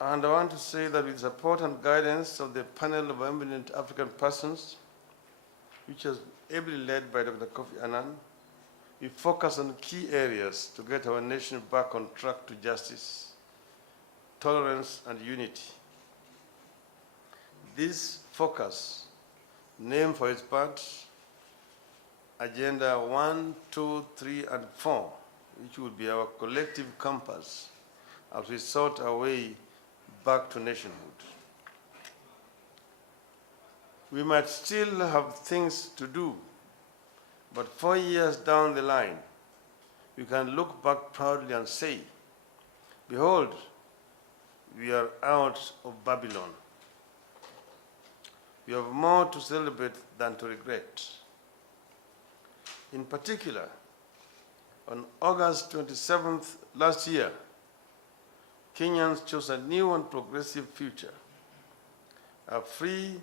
And I want to say that with support and guidance of the panel of eminent African persons, which was ably led by Dr. Kofi Annan, we focus on key areas to get our nation back on track to justice, tolerance, and unity. This focus, named for its part Agenda 1, 2, 3, and 4, which will be our collective compass as we sort our way back to nationhood. We might still have things to do, but 4 years down the line, we can look back proudly and say, behold, we are out of Babylon. We have more to celebrate than to regret. In particular, on August 27th last year, Kenyans chose a new and progressive future. A free,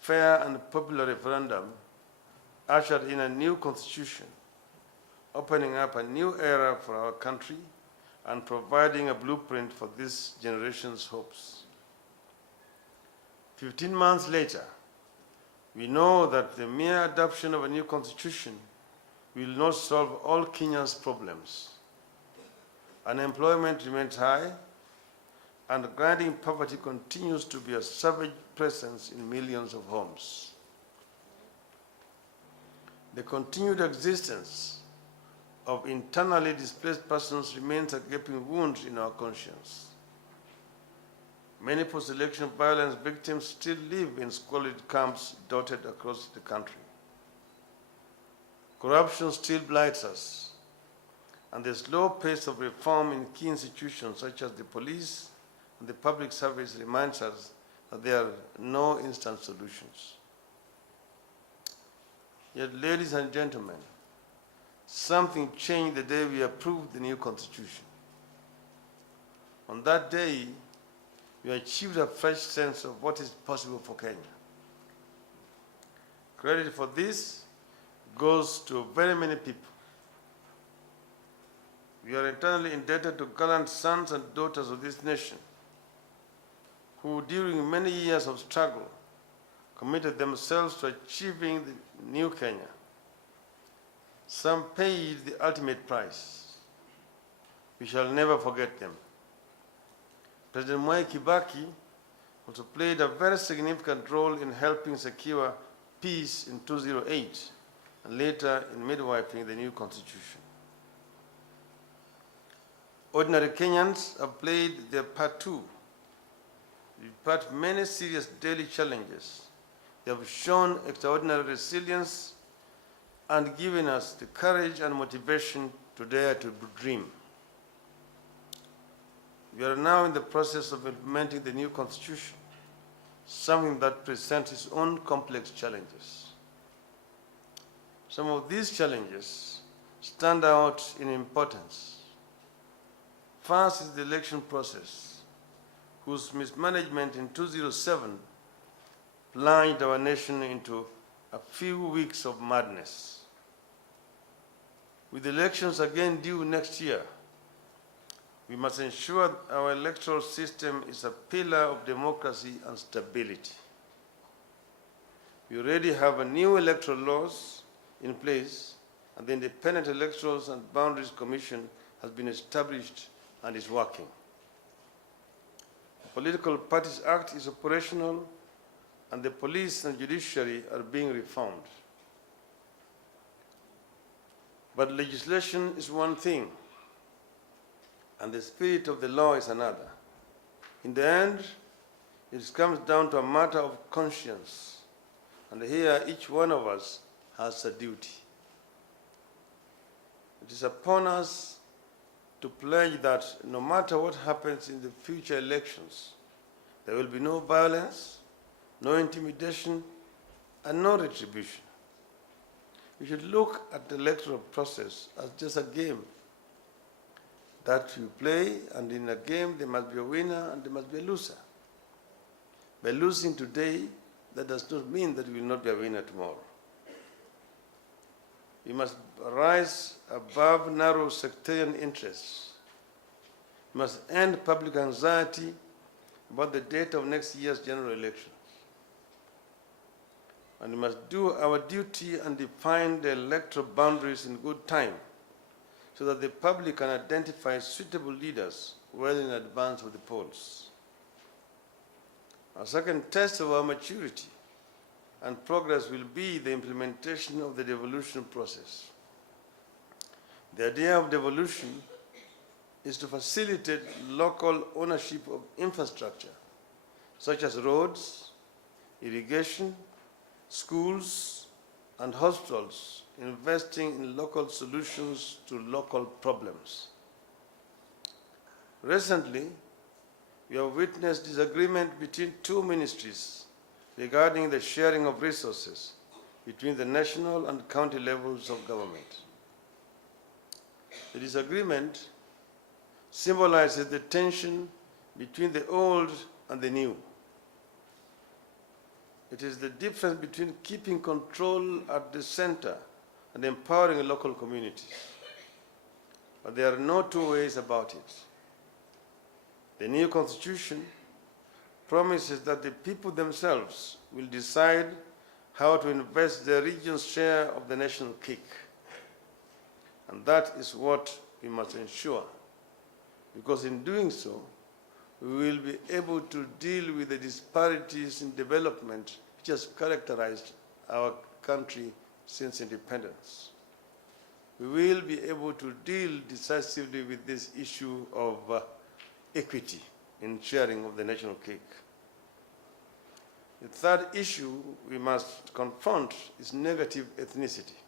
fair, and popular referendum ushered in a new constitution, opening up a new era for our country and providing a blueprint for this generation's hopes. 15 months later, we know that the mere adoption of a new constitution will not solve all Kenya's problems. Unemployment remains high, and grinding poverty continues to be a savage presence in millions of homes. The continued existence of internally displaced persons remains a gaping wound in our conscience. Many post-election violence victims still live in squalid camps dotted across the country. Corruption still blights us, and the slow pace of reform in key institutions such as the police and the public service reminds us that there are no instant solutions. Yet, ladies and gentlemen, something changed the day we approved the new constitution. On that day, we achieved a fresh sense of what is possible for Kenya. Credit for this goes to very many people. We are eternally indebted to gallant sons and daughters of this nation who, during many years of struggle, committed themselves to achieving the new Kenya. Some paid the ultimate price. We shall never forget them. President Mwai Kibaki also played a very significant role in helping secure peace in 2008 and later in midwifing the new constitution. Ordinary Kenyans have played their part too. Despite many serious daily challenges, they have shown extraordinary resilience and given us the courage and motivation to dare to dream. We are now in the process of implementing the new constitution, something that presents its own complex challenges. Some of these challenges stand out in importance. First is the election process, whose mismanagement in 2007 plunged our nation into a few weeks of madness. With elections again due next year, we must ensure our electoral system is a pillar of democracy and stability. We already have a new electoral laws in place, and the Independent Electorals and Boundaries Commission has been established and is working. The Political Parties Act is operational, and the police and judiciary are being reformed. But legislation is one thing, and the spirit of the law is another. In the end, it comes down to a matter of conscience, and here each one of us has a duty. It is upon us to pledge that no matter what happens in the future elections, there will be no violence, no intimidation, and no retribution. We should look at the electoral process as just a game that you play, and in a game there must be a winner and there must be a loser. By losing today, that does not mean that we will not be a winner tomorrow. We must rise above narrow sectarian interests. We must end public anxiety about the date of next year's general elections. And we must do our duty and define the electoral boundaries in good time so that the public can identify suitable leaders well in advance of the polls. Our second test of our maturity and progress will be the implementation of the devolution process. The idea of devolution is to facilitate local ownership of infrastructure, such as roads, irrigation, schools, and hospitals, investing in local solutions to local problems. Recently, we have witnessed disagreement between two ministries regarding the sharing of resources between the national and county levels of government. The disagreement symbolizes the tension between the old and the new. It is the difference between keeping control at the center and empowering local communities. But there are no two ways about it. The new constitution promises that the people themselves will decide how to invest their region's share of the national cake. And that is what we must ensure, because in doing so, we will be able to deal with the disparities in development which has characterized our country since independence. We will be able to deal decisively with this issue of equity in sharing of the national cake. The third issue we must confront is negative ethnicity.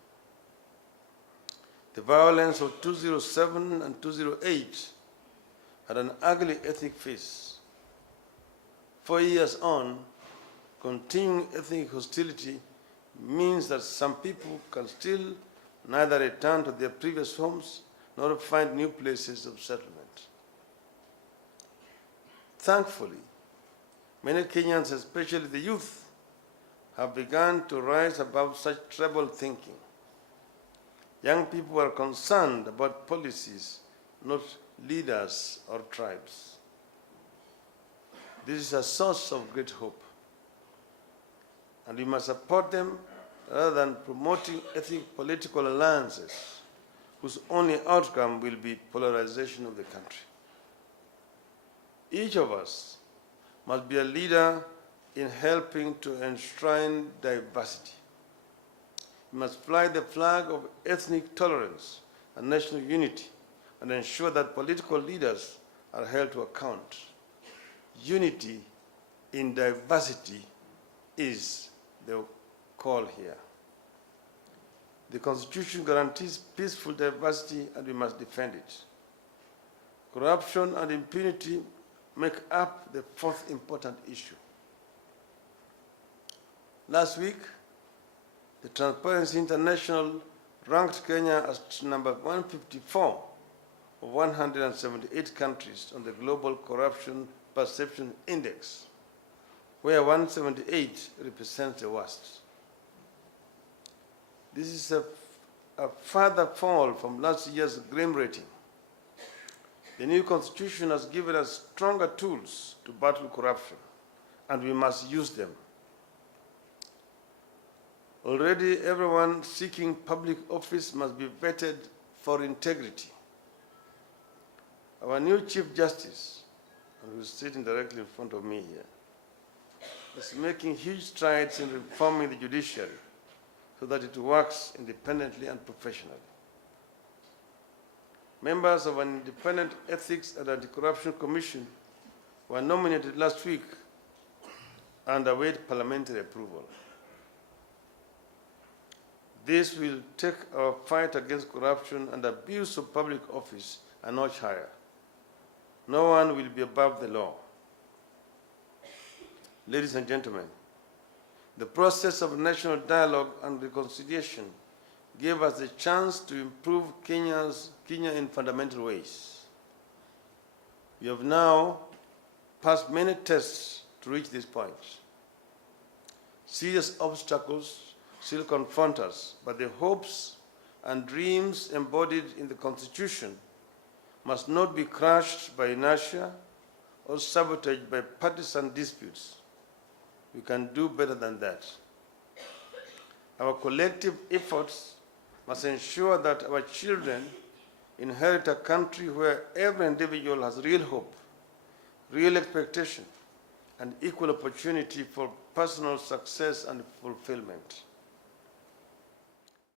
The violence of 2007 and 2008 had an ugly ethnic face. 4 years on, continuing ethnic hostility means that some people can still neither return to their previous homes nor find new places of settlement. Thankfully, many Kenyans, especially the youth, have begun to rise above such troubled thinking. Young people are concerned about policies, not leaders or tribes. This is a source of great hope, and we must support them rather than promoting ethnic political alliances whose only outcome will be polarization of the country. Each of us must be a leader in helping to enshrine diversity. We must fly the flag of ethnic tolerance and national unity and ensure that political leaders are held to account. Unity in diversity is the call here. The Constitution guarantees peaceful diversity and we must defend it. Corruption and impunity make up the fourth important issue. Last week, the Transparency International ranked Kenya as number 154 of 178 countries on the Global Corruption Perception Index, where 178 represents the worst. This is a further fall from last year's grim rating. The new constitution has given us stronger tools to battle corruption, and we must use them. Already, everyone seeking public office must be vetted for integrity. Our new Chief Justice, who is sitting directly in front of me here, is making huge strides in reforming the judiciary so that it works independently and professionally. Members of an independent Ethics and Anti-Corruption Commission were nominated last week and await parliamentary approval. This will take our fight against corruption and abuse of public office a notch higher. No one will be above the law. Ladies and gentlemen, the process of national dialogue and reconciliation gave us the chance to improve Kenya in fundamental ways. We have now passed many tests to reach this point. Serious obstacles still confront us, but the hopes and dreams embodied in the Constitution must not be crushed by inertia or sabotaged by partisan disputes. We can do better than that. Our collective efforts must ensure that our children inherit a country where every individual has real hope, real expectation, and equal opportunity for personal success and fulfillment.